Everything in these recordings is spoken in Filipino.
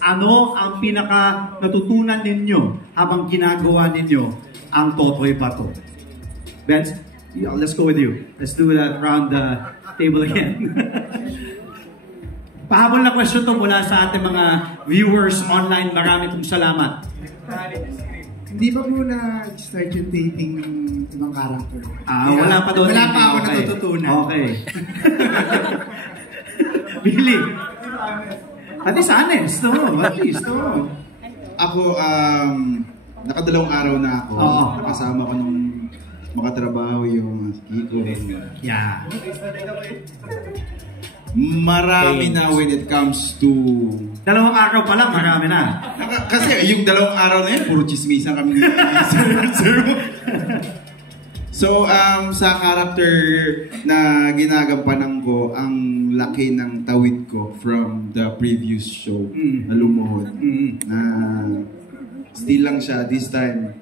Ano ang pinaka natutunan ninyo habang ginagawa ninyo ang Totoy Bato? Benz, let's go with you. Let's do that around the table again. Pahabol na question to mula sa ating mga viewers online. Marami pong salamat. Hindi pa muna start yung taping ng ibang character. Wala pa doon. Wala pa ako natututunan. Okay. Billy. At least honest, no? At least, no? Ako, nakadalawang araw na ako. Nakasama ko nung makatrabaho yung Kiko. Yeah. Marami na when it comes to... Dalawang araw pa lang, marami na. Kasi yung dalawang araw na yun, puro chismisan kami. So, sa character na ginagampanan ko, ang laki ng tawid ko from the previous show na lumuhod. Na still lang siya, this time,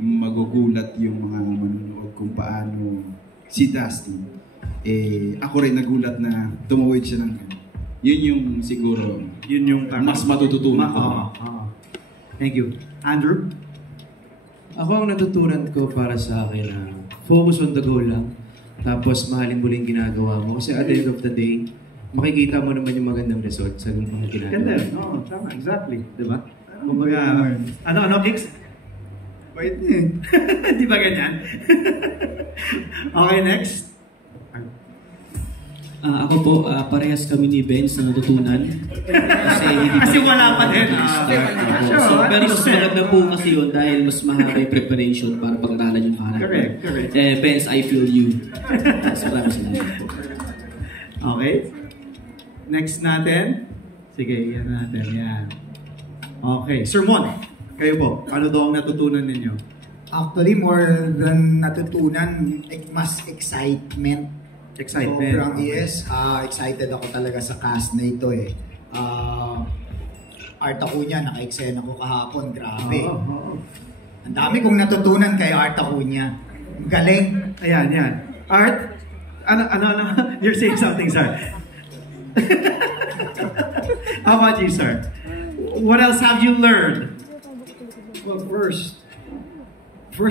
magugulat yung mga manonood kung paano si Dustin. Ako rin nagulat na tumawid siya ng yun yung siguro yun yung mas matututunan ko. Thank you. Andrew? Ako ang natutunan ko para sa akin na focus on the goal lang. Tapos mahalin mo rin ginagawa mo. Kasi at the end of the day, makikita mo naman yung magandang result sa mga ginagawa. Ganda. Tama. Exactly. Diba? Kumbaga, ano, Kicks? Pwede. Di ba ganyan? Okay, next. Ako po, parehas kami ni Benz na natutunan. Kasi wala pa din. So, pero mas maganda po kasi yun dahil mas mahaba yung preparation para pag-aralan yung character. Correct. Benz, I feel you. Maraming salamat po. Okay. Next natin. Sige, yan natin. Yan. Okay. Sir Mon, kayo po. Ano daw ang natutunan ninyo? Actually, more than natutunan, mas excitement. Sobrang yes, excited ako talaga sa cast na ito eh. Art Acuña, naka-eksena ko kahapon, grabe. Ang dami kong natutunan kay Art Acuña. Galing. Ayan. Art, ano, you're saying something, sir. How about you, sir? What else have you learned? Well, first,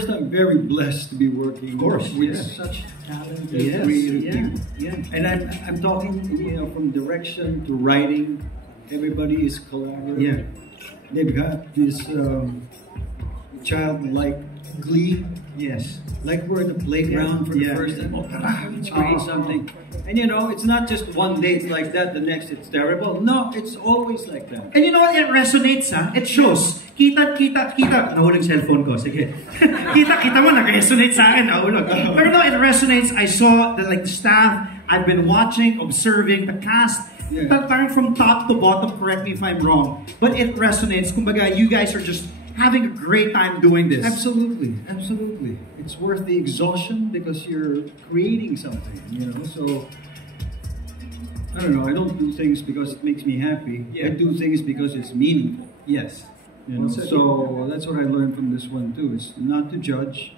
I'm very blessed to be working with such talented, creative people. Yeah. And I'm talking, from direction to writing. Everybody is collaborative. Yeah. They've got this childlike glee. Yes. Like we're at the playground for the first time. Let's create something. And it's not just one date like that, the next it's terrible. No, it's always like that. And you know what? It resonates, ha? It shows. Kita. Nahulog cellphone ko. Sige. Kita mo, nag-resonate sa akin. Nahulog. Pero no, it resonates. I saw the staff. I've been watching, observing the cast. Yeah. Parang from top to bottom, correct me if I'm wrong. But it resonates. Kumbaga, you guys are just having a great time doing this. Absolutely. It's worth the exhaustion because you're creating something, So, I don't know, I don't do things because it makes me happy. Yeah. I do things because it's meaningful. Yes. So that's what I learned from this one too, is not to judge.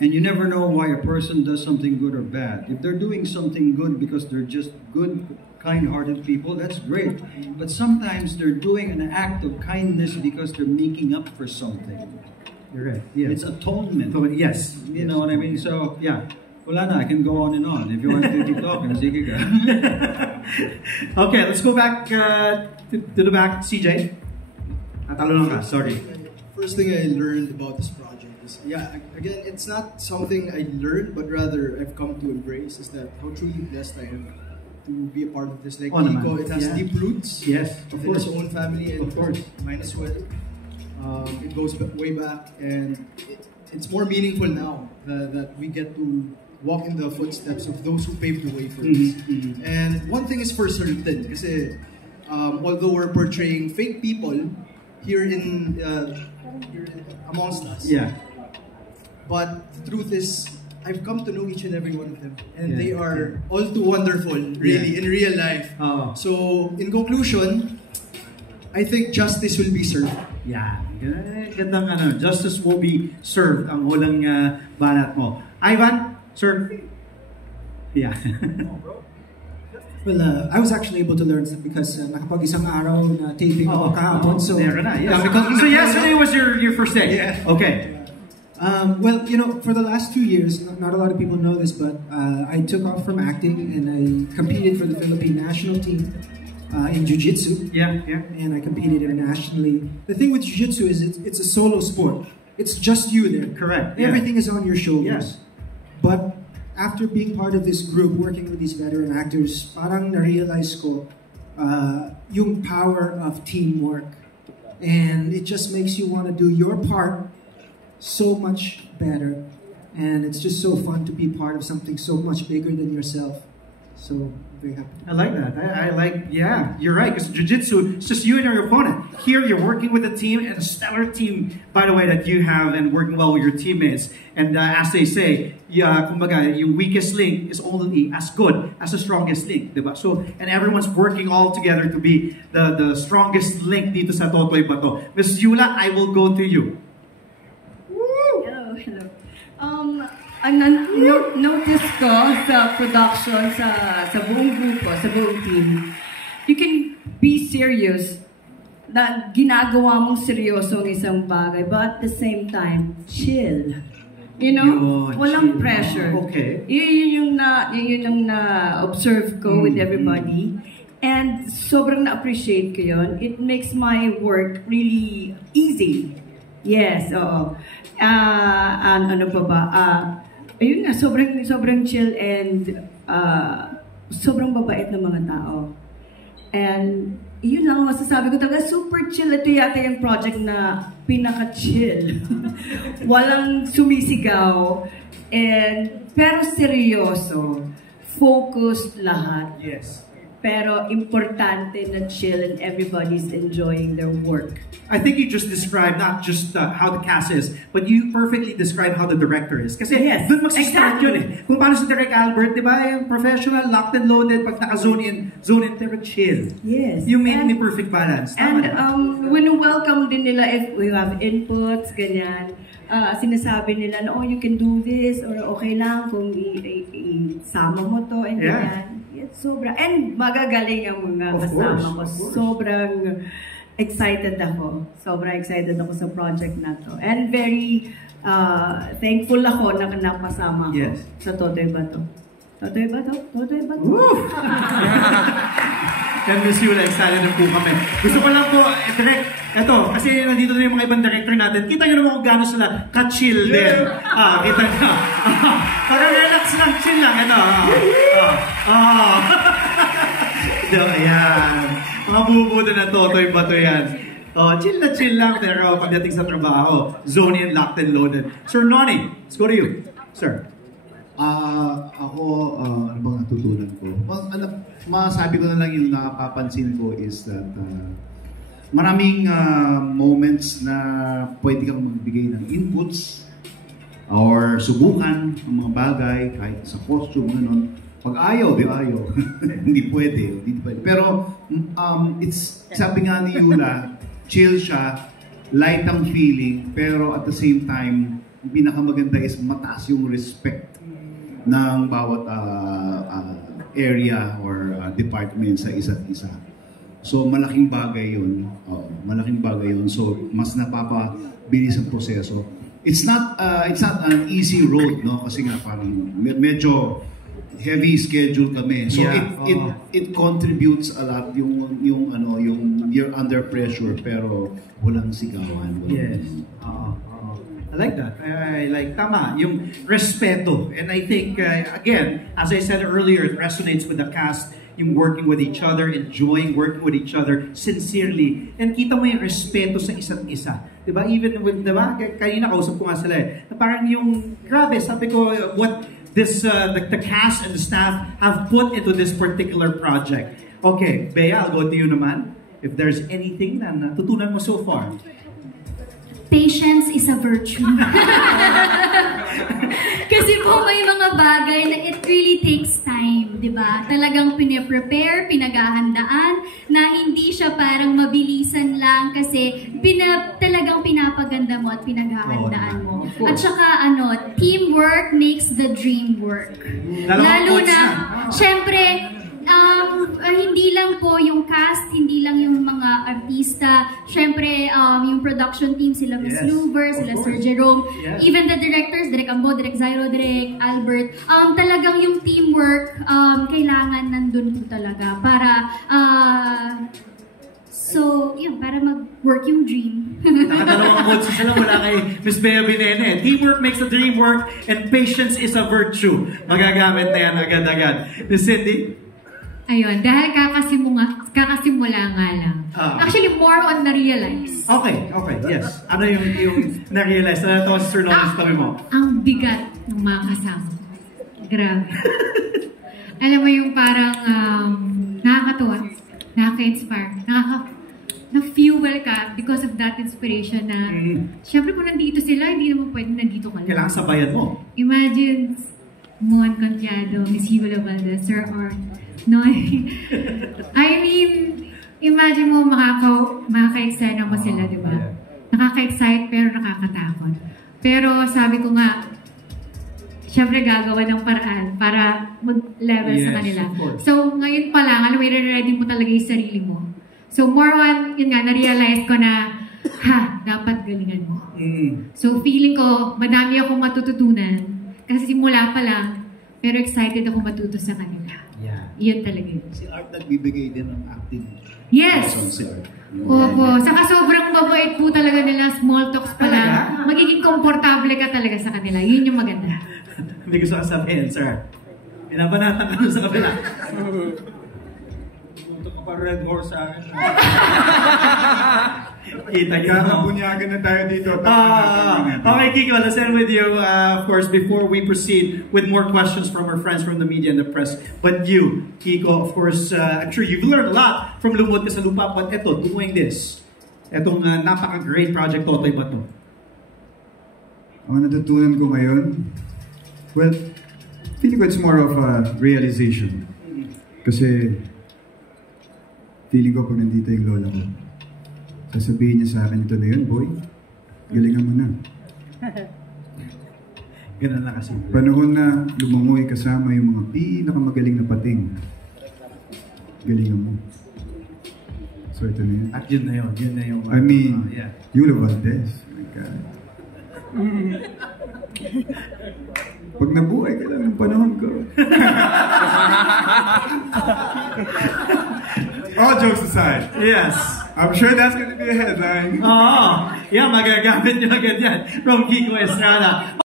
And you never know why a person does something good or bad. If they're doing something good because they're just good, kind-hearted people, that's great. But sometimes they're doing an act of kindness because they're making up for something. You're right. Yeah. It's atonement. Yes. You know what I mean? So, yeah. Wala na, I can go on and on. If you want to keep talking, sige ka. Okay, let's go back to the back. CJ? Natalo ka, sorry. First thing I learned about this project is, again, it's not something I learned, but rather I've come to embrace, is that how truly blessed I am to be a part of this. Like Kiko, it has deep roots. Yes, of course. His own family, and of course. Mine as well. It goes way back, and it's more meaningful now that we get to walk in the footsteps of those who paved the way for us. And one thing is for certain, kasi although we're portraying fake people here amongst us, but the truth is, I've come to know each and every one of them, and they are all too wonderful, really, in real life. So, in conclusion, I think justice will be served. Yeah, gandang justice will be served ang hulang banat mo. Ivan, sir? Yeah. Well, I was actually able to learn because nakapag-isang araw na taping ako kahapon. So, there na. Yes. So yesterday was your first day? Yeah. Okay. Well, for the last 2 years, not a lot of people know this, but I took off from acting and I competed for the Philippine national team in Jiu-Jitsu. Yeah. And I competed internationally. The thing with Jiu-Jitsu is it's a solo sport. It's just you there. Correct. Everything is on your shoulders. Yes. But after being part of this group, working with these veteran actors, parang na-realize ko yung power of teamwork. And it just makes you want to do your part so much better. And it's just so fun to be part of something so much bigger than yourself. So, I'm very happy. I like that. I like, yeah, you're right. Because Jiu-Jitsu, it's just you and your opponent. Here, you're working with a team, and a stellar team, by the way, that you have, and working well with your teammates. And as they say, kumbaga, yung weakest link is only as good as the strongest link, diba? So, and everyone's working all together to be the strongest link dito sa Totoy Bato. Ms. Yula, I will go to you. Hello. Ang notice ko sa production, sa buong grupo, sa buong team, you can be serious, na ginagawa mong seryoso ng isang bagay, but at the same time, chill. Walang pressure. Okay. Yun yung na-observe ko with everybody. And sobrang na-appreciate ko yun. It makes my work really easy. Yes, oo. Ano pa ba? Ayun nga, sobrang chill and sobrang babait ng mga tao. And yun lang masasabi ko talaga, super chill. Ito yata yung project na pinaka-chill. Walang sumisigaw. Pero seryoso. Focused lahat. Yes. Pero importante na chill and everybody's enjoying their work. I think you just described not just how the cast is, but you perfectly describe how the director is. Kasi doon mag-start yun eh. Kung paano si Direk Albert, di ba, yung professional, locked and loaded, pag naka-zone in, pero chill. Yes. You made the perfect balance. And welcome din nila if we have inputs, ganyan. Sinasabi nila na, you can do this, or okay lang kung isama mo to, and ganyan. Sobra. And magagaling ang mga kasama ko. Sobrang excited ako. Sobrang excited ako sa project na to. And very thankful ako na napasama ko sa Totoy Bato. Totoy Bato? Totoy Bato? And Miss Yula, excited na po kami. Gusto ko lang po, direct, eto, kasi nandito na yung mga ibang director natin. Kita nyo naman kung gano'n sila ka-chill din. Kita nyo. Parang relax lang, chill lang. Ito. Ayan. Mga bubudo na Totoy Bato yan. Chill lang, pero pagdating sa trabaho, zone and locked and loaded. Sir Nonny, let's go to you. Sir. Ako, ano bang natutunan ko? Masabi ko na lang yung nakapapansin ko is that maraming moments na pwede kang magbigay ng inputs or subukan ng mga bagay, kahit sa costume, gano'n. Pag ayaw, di ayaw. Hindi pwede. Pero, sabi nga ni Yula, chill siya, light ang feeling, pero at the same time, yung pinakamaganda is mataas yung respect ng bawat area or department sa isa't isa. So malaking bagay yun. Malaking bagay yun. So mas napapabilis ang proseso. It's not an easy road, no? Kasi nga parang medyo heavy schedule kami. So it contributes a lot yung you're under pressure pero walang sigawan. Yes. I like that. I like, tama, yung respeto. And I think, again, as I said earlier, it resonates with the cast, yung working with each other, enjoying working with each other, sincerely. And kita mo yung respeto sa isa't isa. Diba? Even with, diba? Kanina kausap ko nga sila eh. Na parang yung, grabe, sabi ko, what this, the cast and the staff have put into this particular project. Okay, Bea, I'll go to you naman. If there's anything na natutunan mo so far. Patience is a virtue. Kasi po may mga bagay na it really takes time, di ba? Talagang pinaprepare, pinaghahandaan, na hindi siya parang mabilisan lang kasi talagang pinapaganda mo at pinaghahandaan mo. At saka teamwork makes the dream work. Lalo na, syempre, Hindi lang po yung cast, hindi lang yung mga artista. Syempre, yung production team, sila Miss Luber, sila Sir Jerome, even the directors, Direk Ambo, Direk Zairo, Direk Albert. Talagang yung teamwork, kailangan nandun po talaga para para mag-work yung dream. Nakadalawang quotes sila mula kay Miss Bea Binene. Teamwork makes the dream work and patience is a virtue. Magagamit na yan agad-agad. Miss Cindy? Ayun, dahil kakasimula nga lang. Actually, more on na-realize. Okay, yes. Ano yung na-realize? Ano ito si Sir Lawrence tabi mo? Ang bigat ng mga kasama. Grabe. Alam mo yung parang nakakatuwa, nakaka-inspire, na-fuel ka because of that inspiration na syempre kung nandito sila, hindi naman pwede nandito ka lang. Kailangan sabayan mo. Imagine, Mon Confiado, Miss Hula Valdez, Sir Art, Noy. I mean, imagine mo makaka-excite mo sila, di ba? Nakaka-excite pero nakakatakot. Pero sabi ko nga, syempre gagawa ng paraan para mag-level sa kanila. So, ngayon pa lang, alam mo, i-ready mo talaga yung sarili mo. So, more on, yun nga, na-realize ko na, dapat galingan mo. So, feeling ko, madami akong matututunan. Kasi simula pa lang, pero excited ako matuto sa kanila. Yun talaga yun. Si Art nagbibigay din ng acting. Yes! Opo. Saka sobrang mabait po talaga nila, small talks pa lang. Magiging komportable ka talaga sa kanila. Yun yung maganda. Hindi gusto kang sabihin, sir. Binabanatan ka nun sa kabila. Ito ka pa red horse sa akin. Kita niyo. Kakabunyagan na tayo dito. Okay, Kiko, let's end with you, of course, before we proceed with more questions from our friends from the media and the press. But you, Kiko, of course, I'm sure you've learned a lot from Lumot Ka sa Lupa, but eto, doing this, etong napaka-great project, Totoy Bato. Ang natutunan ko ngayon, well, feeling ko it's more of a realization. Kasi, feeling ko pag nandito yung lola ko, sasabihin niya sa akin, ito na yun, boy. Galingan mo na. Ganun na kasi. Panahon na lumangoy kasama yung mga pinakamagaling na pating. Galingan mo. So ito na yun. At yun na yun. Yun na yung... I mean, Hula Valdez. Oh my God. Pag nabuhay ka lang ng panahon ko. All jokes aside. Yes. I'm sure that's going to be a headline. Yeah, magagamit nyo agad yan from Kiko Estrada.